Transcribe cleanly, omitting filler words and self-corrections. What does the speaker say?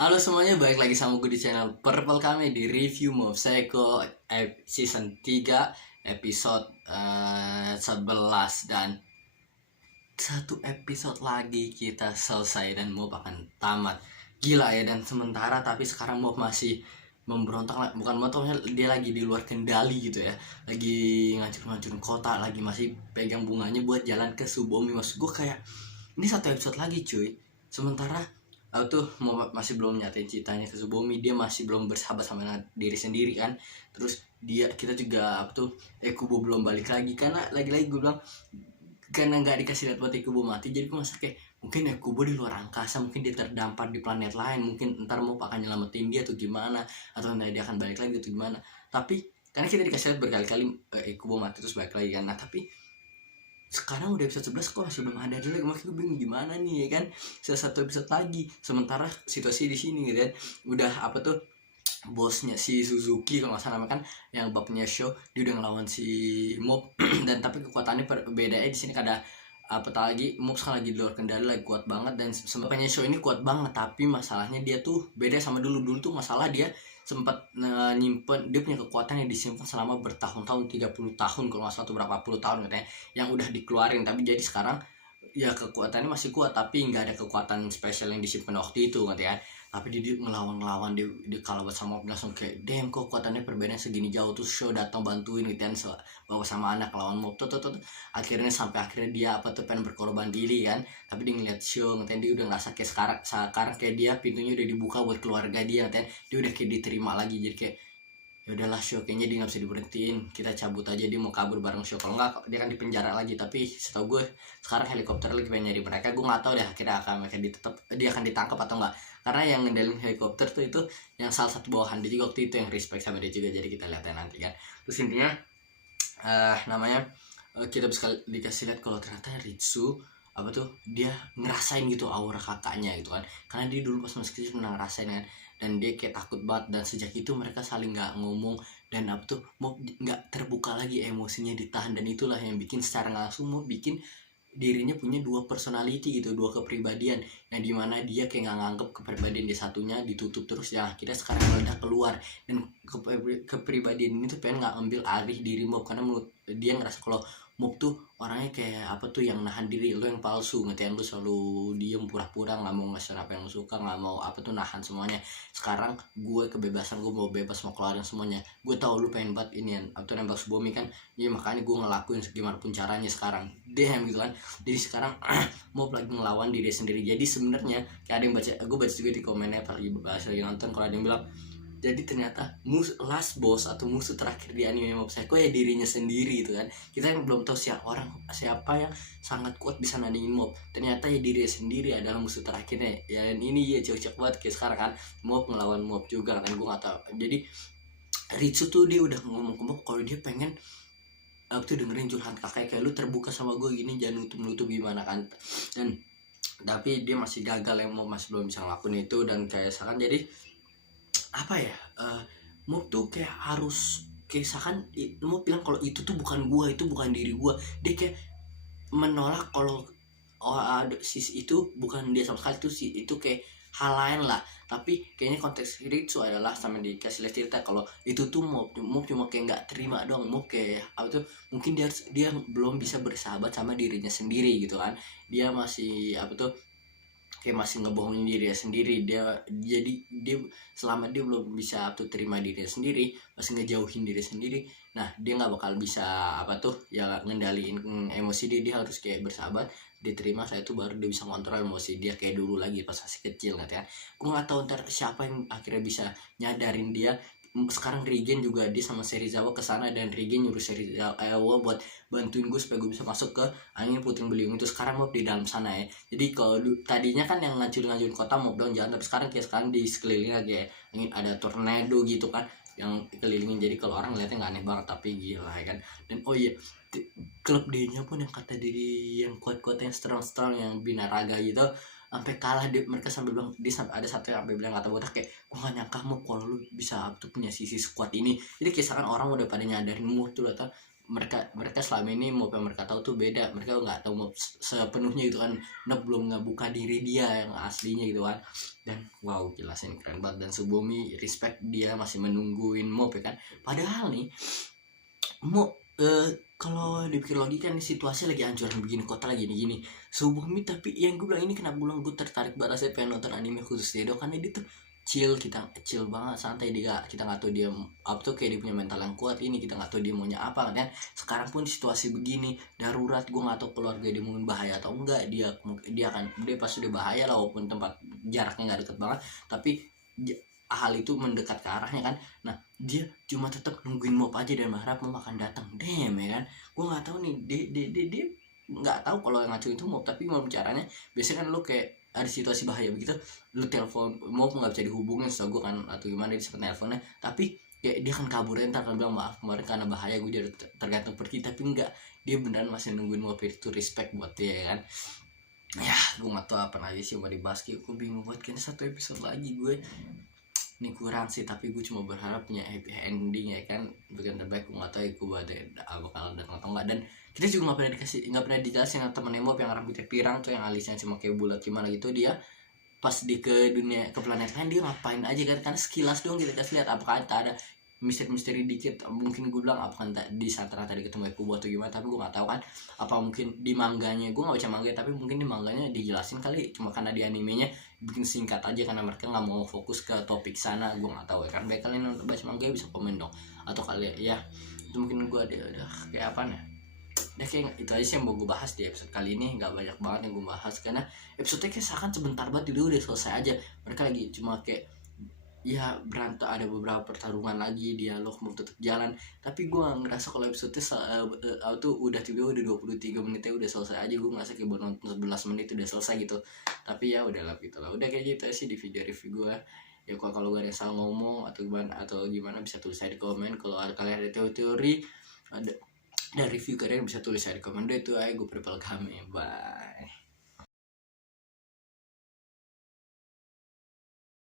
Halo semuanya, balik lagi sama gue di channel Purple kami di review Mob Psycho season 3 episode 11. Dan satu episode lagi kita selesai dan Mob akan tamat. Gila ya, dan sementara tapi sekarang Mob masih memberontak, bukan motornya, dia lagi di luar kendali gitu ya, lagi ngancur-ngancurin kota, lagi masih pegang bunganya buat jalan ke Subomi. Maksud gue kayak ini satu episode lagi cuy, sementara aku tuh masih belum nyatain cintanya ke Subomi, dia masih belum bersahabat sama diri sendiri kan. Terus kita juga apa tuh, Kubo belum balik lagi karena lagi-lagi gue bilang karena nggak dikasih lihat buat Kubo mati, jadi gue masa kayak mungkin Kubo di luar angkasa, mungkin dia terdampar di planet lain, mungkin ntar mau akan nyelamatin dia atau gimana, atau nanti dia akan balik lagi atau gimana. Tapi karena kita dikasih lihat berkali-kali Kubo mati terus balik lagi kan. Nah tapi sekarang udah episode 11 kok masih belum ada lagi, makanya gue bingung gimana nih ya kan, satu episode lagi. Sementara situasi di sini gitu kan, udah apa tuh, bosnya si Suzuki kalau nggak salah namanya kan, yang bapaknya Show, dia udah ngelawan si Mob dan tapi kekuatannya bedanya di sini ada apa lagi, Mob sekarang lagi di luar kendali, lagi kuat banget, dan bapaknya Show ini kuat banget. Tapi masalahnya dia tuh beda sama dulu tuh, masalah dia sempat nyimpen, dia punya kekuatan yang disimpan selama bertahun-tahun, 30 tahun kalau nggak salah tuh, berapa puluh tahun katanya, yang udah dikeluarin. Tapi jadi sekarang ya kekuatannya masih kuat, tapi nggak ada kekuatan spesial yang disimpan waktu itu katanya. Tapi dia ngelawan dia kalah bersama, langsung kayak damn, kok kekuatannya perbedaan segini jauh. Tuh Show datang bantuin gitu kan, bawa sama anak lawan Mob tuh. Akhirnya sampai akhirnya dia apa tuh pengen berkorban diri kan. Tapi dia ngeliat Show ngatain, dia udah ngerasa kayak sekarang kayak dia pintunya udah dibuka buat keluarga dia ngatain, dia udah kayak diterima lagi. Jadi kayak ya udahlah Show, kayaknya dia nggak bisa diberhentiin, kita cabut aja. Dia mau kabur bareng Show, kalau nggak dia kan dipenjara lagi. Tapi setahu gue sekarang helikopter lagi pengen nyari mereka. Gue nggak tahu deh akhirnya dia akan ditangkap atau enggak, karena yang ngendalin helikopter tuh itu yang salah satu bawahan dia juga waktu itu, yang respect sama dia juga. Jadi kita lihat nanti kan. Terus intinya namanya kita bisa dikasih lihat kalau ternyata Ritsu apa tuh, dia ngerasain gitu aura kakaknya gitu kan, karena dia dulu pas masih kecil pernah ngerasain kan. Dan dia kayak takut banget, dan sejak itu mereka saling nggak ngomong, dan apa tuh mau nggak terbuka lagi, emosinya ditahan. Dan itulah yang bikin secara langsung mau bikin dirinya punya dua personality gitu, dua kepribadian, yang dimana dia kayak nggak nganggep kepribadian dia satunya ditutup terus ya. Kita sekarang meledak keluar, dan kepribadian ini tuh pengen nggak ambil alih diri Mob, karena menurut dia ngerasa kalau Mob tuh orangnya kayak apa tuh, yang nahan diri, lo yang palsu, ngertiin lo selalu diem pura-pura, nggak mau ngasih apa yang lo suka, nggak mau apa tuh, nahan semuanya. Sekarang gue kebebasan, gue mau bebas, mau keluarin semuanya. Gue tahu lu pengen banget ini atau nembak Subomi kan, ya makanya gue ngelakuin gimana pun caranya sekarang, damn gitu kan. Jadi sekarang mau lagi ngelawan diri sendiri. Jadi sebenarnya kayak ada yang baca, gue baca juga di komennya lagi nonton, kalau ada yang bilang jadi ternyata last boss atau musuh terakhir di anime Mob Psycho ya dirinya sendiri gitu kan. Kita yang belum tahu siapa yang sangat kuat bisa nandingin Mob, ternyata ya dirinya sendiri adalah musuh terakhirnya ya. Dan ini ya cocok banget kayak sekarang kan, Mob ngelawan Mob juga kan. Gue gak tahu, jadi Ritsu tuh dia udah ngomong ke Mob kalau dia pengen aku tuh dengerin curhat kakak, kayak lu terbuka sama gue gini, jangan nutup gimana kan. Dan tapi dia masih gagal, yang Mob masih belum bisa ngelakuin itu. Dan kayak seakan jadi apa ya, Mob tuh kayak harus kayak seakan Mob bilang kalau itu tuh bukan gua, itu bukan diri gua. Dia kayak menolak kalau ada sisi itu bukan dia sama sekali, tuh si itu kayak hal lain lah. Tapi kayaknya konteks Ritsu adalah sama dikasih lihat cerita kalau itu tuh Mob cuma kayak nggak terima dong. Mob kayak apa tuh, mungkin dia belum bisa bersahabat sama dirinya sendiri gitu kan. Dia masih apa tuh, kayak masih ngebohongin dirinya sendiri. Dia selama dia belum bisa tuh terima dirinya sendiri, masih ngejauhin diri sendiri, nah dia nggak bakal bisa apa tuh ya ngendaliin emosi dia harus kayak bersahabat, diterima. Saya tuh baru dia bisa kontrol emosi dia kayak dulu lagi pas masih kecil kan. Gue nggak tahu ntar siapa yang akhirnya bisa nyadarin dia. Sekarang Regen juga, dia sama Serizawa kesana, dan Regen nyuruh Serizawa buat bantuin gue supaya gue bisa masuk ke angin puting beliung itu. Sekarang Mob di dalam sana ya. Jadi kalau tadinya kan yang ngancurin kota Mob doang jalan, tapi sekarang di sekelilingnya kayak ada tornado gitu kan yang kelilingin. Jadi kalau orang ngeliatnya nggak aneh banget, tapi gila ya kan. Dan oh iya, klub D-nya pun yang kata diri yang kuat-kuat, yang strong yang binaraga gitu, sampai kalah. Mereka sampai bilang, dia sampai ada satu yang sampai bilang kata botak kayak, gue gak nyangka Mob kalau lu bisa tuh punya sisi sekuat ini. Jadi kisaran orang udah pada nyadarin Mob tuh lah, mereka selama ini mau yang mereka tahu tuh beda, mereka nggak tahu mau sepenuhnya gitu kan, belum ngebuka diri dia yang aslinya gitu kan. Dan wow jelasin keren banget, dan Subomi respect dia masih menungguin Mop ya kan. Padahal nih Mop kalau dipikir logika nih, situasi lagi anjuran begini, kota lagi gini Subomi, tapi yang gue bilang ini kenapa gue tertarik banget, saya pengen nonton anime khusus dia dong, karena dia tuh chill, kita chill banget, santai, dia kita nggak tahu dia apa tuh, kayak dia punya mental yang kuat, ini kita nggak tahu dia maunya apa kan. Sekarang pun situasi begini darurat, gue nggak tahu keluarga dia mungkin bahaya atau enggak, dia pasti udah bahaya lah, walaupun tempat jaraknya nggak deket banget, tapi hal itu mendekat ke arahnya kan. Nah dia cuma tetap nungguin Mop aja dan berharap mau makan datang, damn ya kan. Gue nggak tahu nih, dia nggak tahu kalau yang ngacu itu Mop, tapi mau bicaranya biasanya kan lu kayak ada situasi bahaya begitu, lu telepon mau nggak bisa dihubungin so gue kan, atau gimana dia sempat teleponnya, tapi kayak dia kan kabur, entar kan bilang maaf kemarin karena bahaya gue jadi tergantung pergi, tapi enggak, dia beneran masih nungguin Mop. Itu respect buat dia ya kan. Ya gue nggak tahu apa lagi sih mau dibahas, gue bingung buat kayaknya 1 episode lagi gue ini kurang sih, tapi gue cuma berharap punya happy ending ya kan. Bagian terbaik gue nggak tahu ya, gue bakal datang atau enggak. Dan kita juga nggak pernah dijelasin temen Mop yang rambutnya pirang tuh, yang alisnya cuma kayak bulat gimana gitu, dia pas ke dunia, ke planet lain dia ngapain aja kan, karena sekilas doang kita kasih lihat. Apakah ada misteri dikit, mungkin gue bilang apakah di antara tadi ketemu Kubo atau gimana, tapi gue nggak tahu kan. Apa mungkin di mangganya, gue nggak baca manga, tapi mungkin di mangganya dijelasin kali, cuma karena di animenya bikin singkat aja karena mereka nggak mau fokus ke topik sana, gue nggak tahu ya kan. Baik kalian nonton baca manga bisa komen dong, atau kalian ya itu mungkin gue ada kayak apa nih ya, kayak itu aja sih yang mau gue bahas di episode kali ini. Nggak banyak banget yang gue bahas karena episode-nya kayak seakan sebentar banget, udah selesai aja. Mereka lagi cuma kayak ya berantem, ada beberapa pertarungan lagi, dialog mau tetap jalan, tapi gue ngerasa kalau episode tuh udah tiba-tiba udah 23 menitnya udah selesai aja. Gue ngerasa kayak baru nonton 11 menit udah selesai gitu, tapi ya udahlah gitu lah. Udah kayak gitu sih di video review gue ya. Kalau gue ada yang salah ngomong atau gimana bisa tulis saya di komen. Kalau kalian ada teori ada review kalian bisa tulis saya di komen. Itu aja gue Purple kami, bye.